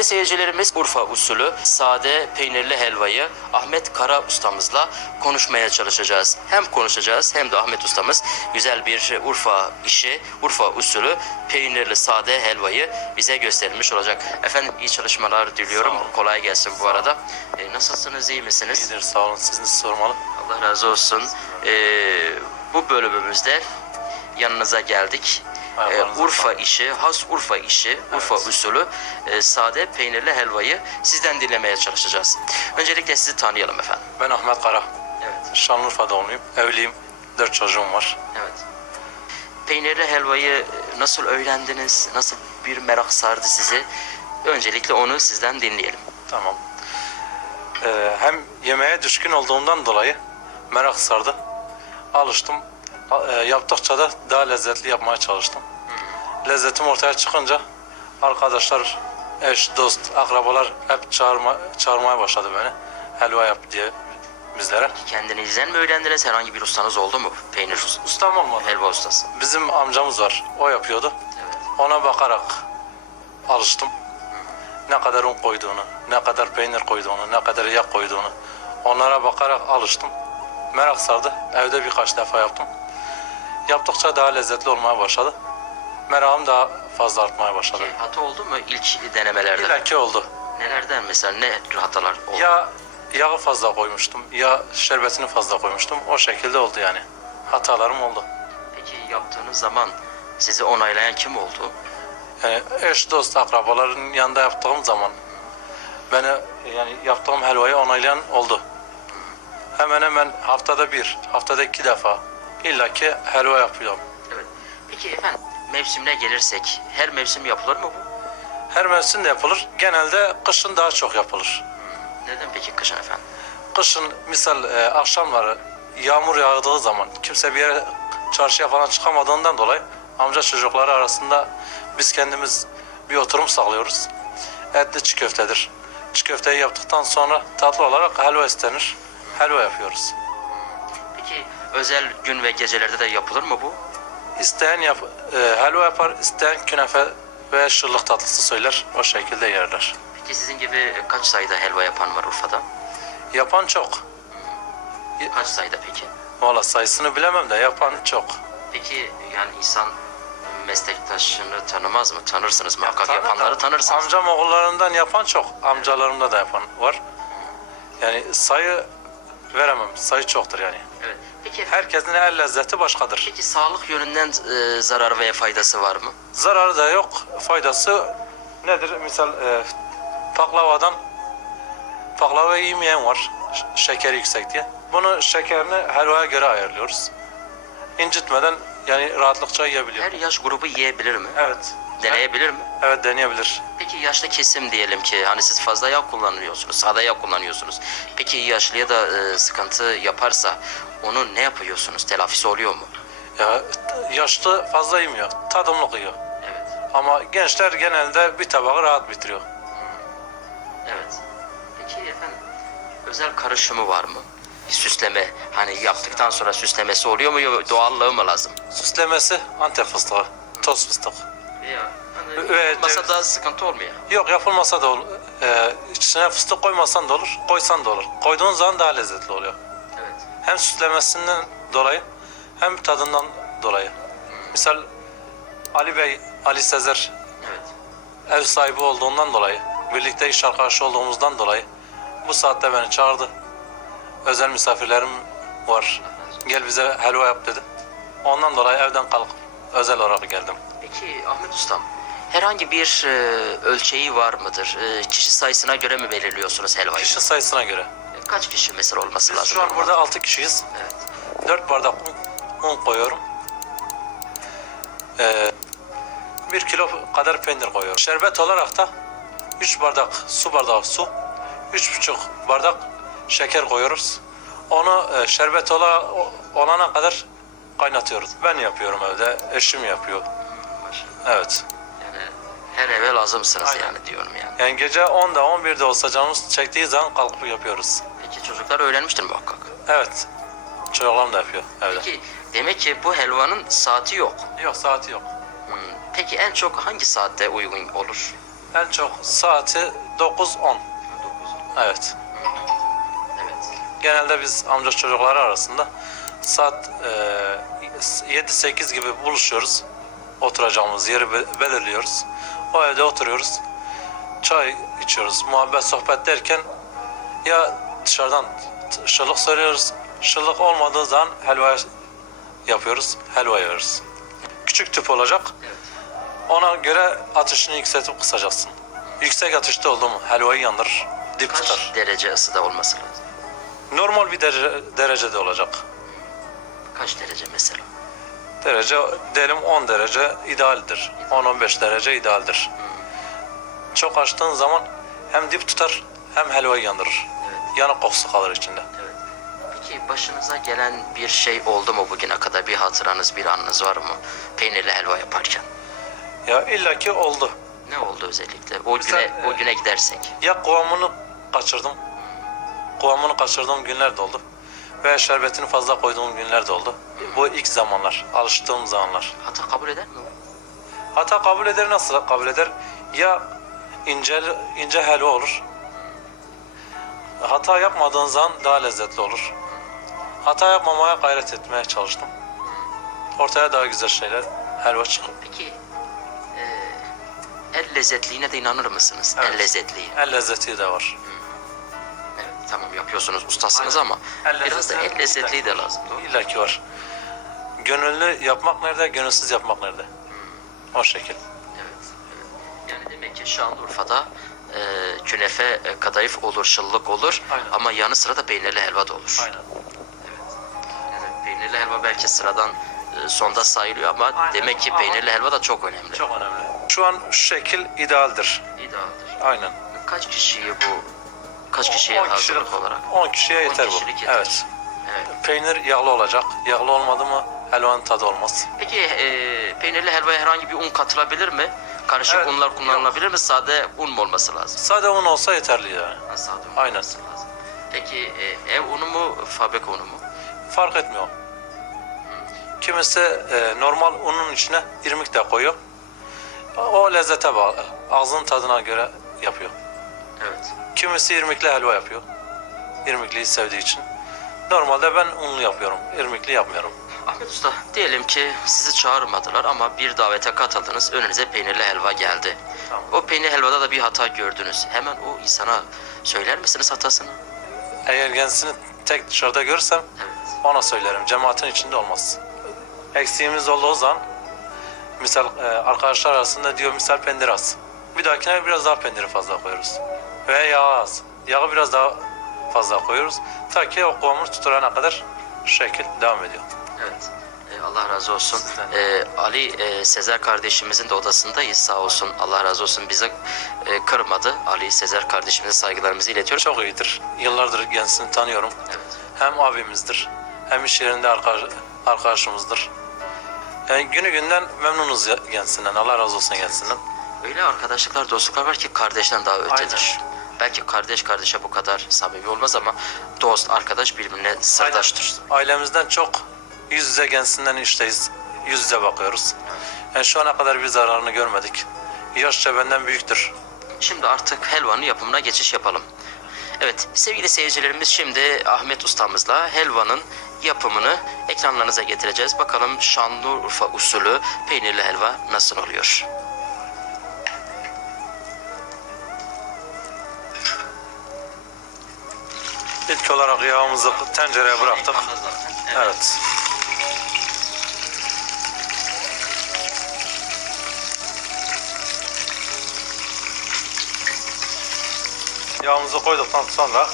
Sevgili seyircilerimiz Urfa usulü sade peynirli helvayı Ahmet Kara ustamızla konuşmaya çalışacağız. Hem konuşacağız hem de Ahmet ustamız güzel bir Urfa işi, Urfa usulü peynirli sade helvayı bize göstermiş olacak. Efendim iyi çalışmalar diliyorum. Kolay gelsin bu arada. E, nasılsınız, iyi misiniz? İyidir sağ olun siz nasıl sormalı? Allah razı olsun. Ee, bu bölümümüzde yanınıza geldik. Ayaklarınıza Urfa işi, has Urfa işi, Urfa usulü e, sade peynirli helvayı sizden dinlemeye çalışacağız. Öncelikle sizi tanıyalım efendim. Ben Ahmet Kara. Evet. Şanlıurfa doğumluyum. Evliyim. Dört çocuğum var. Evet. Peynirli helvayı nasıl öğrendiniz? Nasıl bir merak sardı sizi? Öncelikle onu sizden dinleyelim. Tamam. Ee, hem yemeğe düşkün olduğumdan dolayı merak sardı. Alıştım. E, yaptıkça da daha lezzetli yapmaya çalıştım. Lezzetim ortaya çıkınca arkadaşlar, eş, dost, akrabalar hep çağırma, çağırmaya başladı beni. Helva yap diye bizlere. Kendinizden mi öğrendiniz? Herhangi bir ustanız oldu mu? Peynir us- Ustam olmadı. helva ustası. Bizim amcamız var. O yapıyordu. Evet. Ona bakarak alıştım. Ne kadar un koyduğunu, ne kadar peynir koyduğunu, ne kadar yağ koyduğunu. Onlara bakarak alıştım. Merak sardı. Evde birkaç defa yaptım. Yaptıkça daha lezzetli olmaya başladı. Merakım daha fazla artmaya başladı. Ki hata oldu mu ilk denemelerde? İlla ki oldu. Nelerden mesela ne hatalar oldu? Ya yağı fazla koymuştum, ya şerbetini fazla koymuştum. O şekilde oldu yani. Hatalarım oldu. Peki yaptığınız zaman sizi onaylayan kim oldu? Yani eş dost akrabaların yanında yaptığım zaman beni yani yaptığım helvayı onaylayan oldu. Hemen hemen haftada bir, haftada iki defa illaki helva yapıyorum. Evet. Peki efendim mevsimine gelirsek her mevsim yapılır mı bu? Her mevsim de yapılır. Genelde kışın daha çok yapılır. Neden peki kışın efendim? Kışın misal e, akşamları yağmur yağdığı zaman kimse bir yere çarşıya falan çıkamadığından dolayı amca çocukları arasında biz kendimiz bir oturum sağlıyoruz. Etli çiğ köftedir. Çiğ köfteyi yaptıktan sonra tatlı olarak helva istenir. Helva yapıyoruz. Peki özel gün ve gecelerde de yapılır mı bu? İsteyen yap, e, helva yapar, isteyen künefe ve şırlık tatlısı söyler. O şekilde yerler. Peki sizin gibi kaç sayıda helva yapan var Urfa'da? Yapan çok. Kaç sayıda peki? Valla sayısını bilemem de yapan çok. Peki yani insan meslektaşını tanımaz mı? Tanırsınız muhakkak Tanır yapanları tanırsınız. Amcam oğullarından yapan çok. Amcalarımda da yapan var. Yani sayı veremem. Sayı çoktur yani. Evet. Peki, Herkesin el lezzeti başkadır. peki sağlık yönünden e, zarar veya faydası var mı? Zararı da yok. Faydası nedir? Misal e, baklavadan baklava yemeyen var. ş- Şekeri yüksek diye. Bunu şekerini helvaya göre ayarlıyoruz. İncitmeden yani rahatlıkça yiyebiliyor. Her yaş grubu yiyebilir mi? Evet. Deneyebilir mi? Evet deneyebilir. Peki yaşlı kesim diyelim ki hani siz fazla yağ kullanıyorsunuz, sade yağ kullanıyorsunuz. Peki yaşlıya da e, sıkıntı yaparsa onu ne yapıyorsunuz? Telafisi oluyor mu? Ya yaşlı fazla yemiyor. Tadımlık yiyor. Evet. Ama gençler genelde bir tabağı rahat bitiriyor. Evet. Peki efendim özel karışımı var mı? Bir süsleme hani yaptıktan sonra süslemesi oluyor mu doğallığı mı lazım? Süslemesi Antep fıstığı, toz fıstık. Hani Evet, masada evet. sıkıntı olmuyor. Yok yapılmasa da olur. Ee, içine fıstık koymasan da olur, koysan da olur. Koyduğun zaman daha lezzetli oluyor. Evet. Hem süslemesinden dolayı hem tadından dolayı. Misal Ali Bey, Ali Sezer Evet. ev sahibi olduğundan dolayı, birlikte iş arkadaşı olduğumuzdan dolayı bu saatte beni çağırdı. Özel misafirlerim var. Gel bize helva yap dedi. Ondan dolayı evden kalkıp özel olarak geldim. Peki Ahmet Ustam herhangi bir e, ölçeği var mıdır? E, kişi sayısına göre mi belirliyorsunuz helvayı? Kişi sayısına göre. E, Kaç kişi mesela olması Biz lazım? şu an burada 6 kişiyiz. Evet. 4 bardak un, un koyuyorum. Ee, 1 kilo kadar peynir koyuyorum. Şerbet olarak da 3 bardak su bardağı su, 3,5 bardak şeker koyuyoruz. Onu e, şerbet ola, olana kadar kaynatıyoruz. Ben yapıyorum evde, eşim yapıyor. Evet. Her eve lazımsınız Aynen. yani diyorum yani. Yani gece 10'da 11'de olsa canımız çektiği zaman kalkıp yapıyoruz. Peki çocuklar öğrenmiştir muhakkak. Evet. Çocuklarım da yapıyor evde. Peki demek ki bu helvanın saati yok. Yok saati yok. Hmm, Peki en çok hangi saatte uygun olur? En çok saati 9-10. Evet. Evet. Genelde biz amca çocukları arasında saat e, 7-8 gibi buluşuyoruz. Oturacağımız yeri be- belirliyoruz. O evde oturuyoruz. Çay içiyoruz. Muhabbet sohbet derken ya dışarıdan şıllık söylüyoruz. Şıllık olmadığı zaman helva yapıyoruz. Helva yiyoruz. Küçük tüp olacak. Ona göre ateşini yükseltip kısacaksın. Yüksek ateşte oldu mu helvayı yandırır. Dip Kaç tutar. derece ısıda olması lazım? Normal bir derece, derecede olacak. Kaç derece mesela? Derece diyelim 10 derece idealdir. 10-15 derece idealdir. Çok açtığın zaman hem dip tutar hem helvayı yandırır. Evet. Yanık kokusu kalır içinde. Evet. Peki başınıza gelen bir şey oldu mu bugüne kadar? Bir hatıranız, bir anınız var mı? Peynirli helva yaparken. Ya illaki oldu. Ne oldu özellikle? O Mesela, güne, o e, güne gidersek. Ya kıvamını kaçırdım. Kıvamını kaçırdığım günler de oldu. Veya şerbetini fazla koyduğum günler de oldu. Bu ilk zamanlar, alıştığım zamanlar. Hata kabul eder mi? Hata kabul eder nasıl kabul eder? Ya ince ince helva olur. Hata yapmadığın zaman daha lezzetli olur. Hata yapmamaya gayret etmeye çalıştım. Ortaya daha güzel şeyler, helva çıkıyor. Peki el lezzetliğine de inanır mısınız? Evet. El lezzetliği. El lezzeti de var. Evet, tamam yapıyorsunuz ustasınız Aynen. ama El biraz da el lezzetliği de lazım. İlla ki var. Gönüllü yapmak nerede, gönülsüz yapmak nerede? O şekil. Evet, evet. Yani demek ki Şanlıurfa'da e, künefe e, kadayıf olur, şıllık olur Aynen. ama yanı sıra da peynirli helva da olur. Aynen. Yani peynirli helva belki sıradan e, sonda sayılıyor ama Aynen. demek ki Ama- peynirli helva da çok önemli. Çok önemli. Şu an şu şekil idealdir. İdealdir. Aynen. Kaç kişiyi bu kaç kişiye 10 kişilik olarak? 10 kişiye yeter bu. kişilik yeter. Evet. Evet. Peynir yağlı olacak. Yağlı olmadı mı helvanın tadı olmaz. Peki e, peynirli helvaya herhangi bir un katılabilir mi? Karışık Evet, unlar kullanılabilir mi? Sade un mu olması lazım? Sade un olsa yeterli yani. Ha, Sade un Aynen. olması lazım. Peki e, ev unu mu, fabrika unu mu? Fark etmiyor. Kimisi e, normal unun içine irmik de koyuyor. O lezzete bağlı. Ağzının tadına göre yapıyor. Evet. Kimisi irmikli helva yapıyor. İrmikliyi sevdiği için. Normalde ben unlu yapıyorum. İrmikli yapmıyorum. Ahmet Usta, diyelim ki sizi çağırmadılar ama bir davete katıldınız, önünüze peynirli helva geldi. Tamam. O peynirli helvada da bir hata gördünüz. Hemen o insana söyler misiniz hatasını? Eğer kendisini tek dışarıda görürsem Evet. ona söylerim. Cemaatin içinde olmaz. Eksiğimiz olduğu zaman misal e, arkadaşlar arasında diyor misal peynir az. Bir dahakine biraz daha peyniri fazla koyuyoruz. Veya yağ az. Yağı biraz daha fazla koyuyoruz. Ta ki o kıvamını tutturana kadar şu şekil devam ediyor. Evet. Ee, Allah razı olsun. Ee, Ali e, Sezer kardeşimizin de odasındayız sağ olsun. Allah razı olsun bizi e, kırmadı. Ali Sezer kardeşimize saygılarımızı iletiyoruz. Çok iyidir. Yıllardır kendisini tanıyorum. Evet. Hem abimizdir, hem iş yerinde arkadaş, arkadaşımızdır. Yani günü günden memnunuz kendisinden. Allah razı olsun kendisinden. Öyle arkadaşlıklar, dostluklar var ki kardeşten daha ötedir. Belki kardeş kardeşe bu kadar samimi olmaz ama dost, arkadaş birbirine sırdaştır. Ailemizden çok yüz yüze kendisinden işteyiz. Yüz yüze bakıyoruz. Yani şu ana kadar bir zararını görmedik. Yaşça benden büyüktür. Şimdi artık helvanın yapımına geçiş yapalım. Evet sevgili seyircilerimiz şimdi Ahmet ustamızla helvanın yapımını ekranlarınıza getireceğiz. Bakalım Şanlıurfa usulü peynirli helva nasıl oluyor? İlk olarak yağımızı tencereye bıraktık. Evet. Yağımızı koyduktan sonra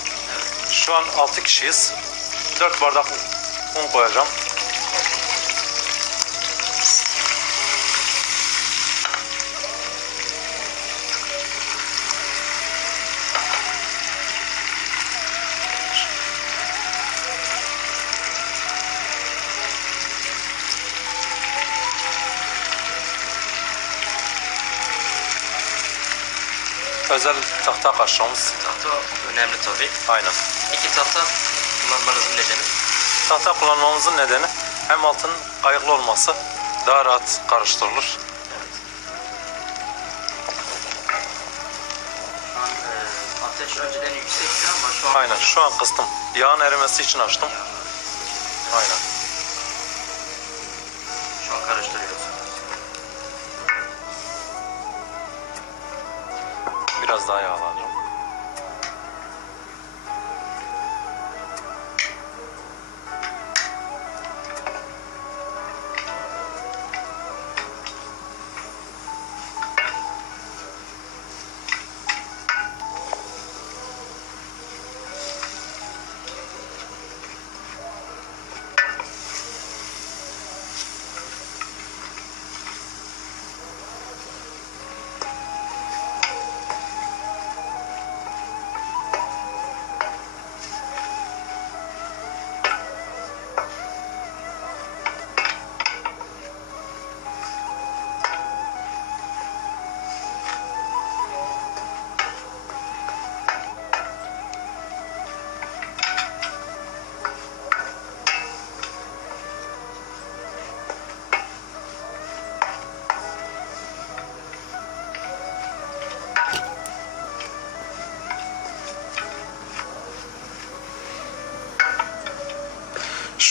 şu an 6 kişiyiz. 4 bardak un koyacağım. özel tahta kaşığımız. Tahta önemli tabii. Aynen. Peki tahta kullanmanızın nedeni? Tahta kullanmamızın nedeni hem altın kayıklı olması daha rahat karıştırılır. E, ateş önceden yüksekti ama şu an... Aynen şu an kıstım. Yağın erimesi için açtım.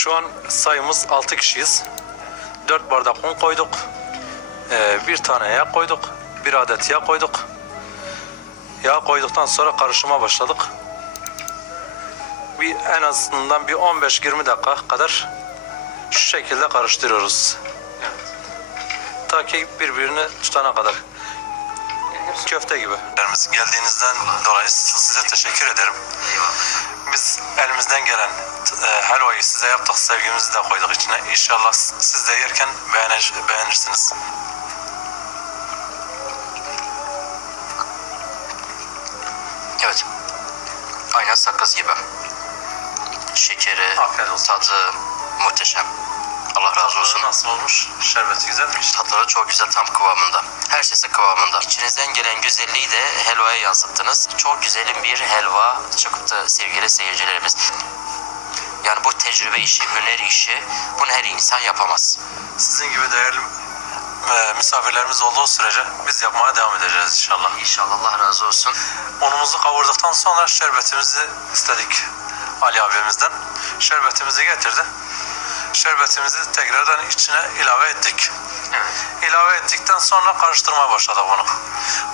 Şu an sayımız 6 kişiyiz. 4 bardak un koyduk. Ee, bir tane yağ koyduk. Bir adet yağ koyduk. Yağ koyduktan sonra karışıma başladık. Bir en azından bir 15-20 dakika kadar şu şekilde karıştırıyoruz. Ta ki birbirini tutana kadar. Köfte gibi. Geldiğinizden dolayı size teşekkür ederim. Eyvallah. Biz elimizden gelen e, helvayı size yaptık, sevgimizi de koyduk içine. İnşallah siz de yerken beğenir, beğenirsiniz. Evet. Aynen sakız gibi. Şekeri, tadı muhteşem. Allah razı olsun. Nasıl olmuş? Şerbeti güzelmiş. Tatları çok güzel tam kıvamında. Her şeysi kıvamında. İçinizden gelen güzelliği de helvaya yansıttınız. Çok güzelim bir helva çıktı sevgili seyircilerimiz. Yani bu tecrübe işi, hüner işi bunu her insan yapamaz. Sizin gibi değerli e, misafirlerimiz olduğu sürece biz yapmaya devam edeceğiz inşallah. İnşallah Allah razı olsun. Unumuzu kavurduktan sonra şerbetimizi istedik Ali abimizden. Şerbetimizi getirdi. Şerbetimizi tekrardan içine ilave ettik. Evet. ilave ettikten sonra karıştırmaya başladık bunu.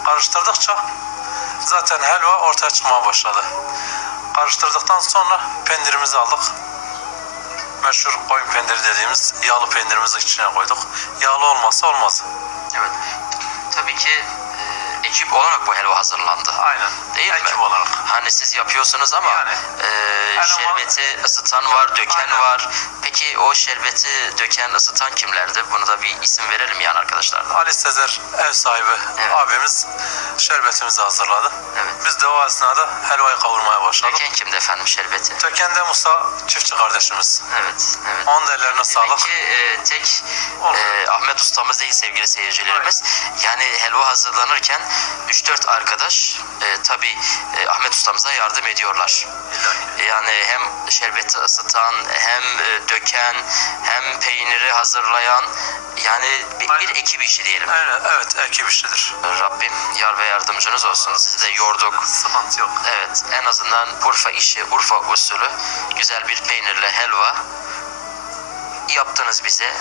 Karıştırdıkça zaten helva ortaya çıkmaya başladı. Karıştırdıktan sonra peynirimizi aldık. Meşhur koyun peyniri dediğimiz yağlı peynirimizi içine koyduk. Yağlı olmazsa olmaz. Evet. Tabii ki ekip olarak bu helva hazırlandı. Aynen. Değil Ekip mi? olarak. Hani siz yapıyorsunuz ama Yani. e, şerbeti ısıtan var, döken Aynen. var. Peki o şerbeti döken, ısıtan kimlerdi? Bunu da bir isim verelim yani arkadaşlar. Ali Sezer ev sahibi Evet. abimiz şerbetimizi hazırladı. Evet. Biz de o esnada helvayı kavurmaya başladık. Döken kimdi efendim şerbeti? Töken'de Musa çiftçi kardeşimiz. Evet, evet. Onun da ellerine Demek sağlık. ki e, tek e, Ahmet ustamız değil sevgili seyircilerimiz. Yani helva hazırlanırken 3-4 arkadaş e, tabii e, Ahmet ustamıza yardım ediyorlar. Yani hem şerbeti ısıtan, hem e, döken, hem peyniri hazırlayan yani bir, bir ekip işi diyelim. Aynen, evet ekip işidir. Rabbim yar ve yardımcınız olsun. Sizi de yorduk. Sıkıntı yok. Evet, en azından Urfa işi, Urfa usulü güzel bir peynirli helva yaptınız bize.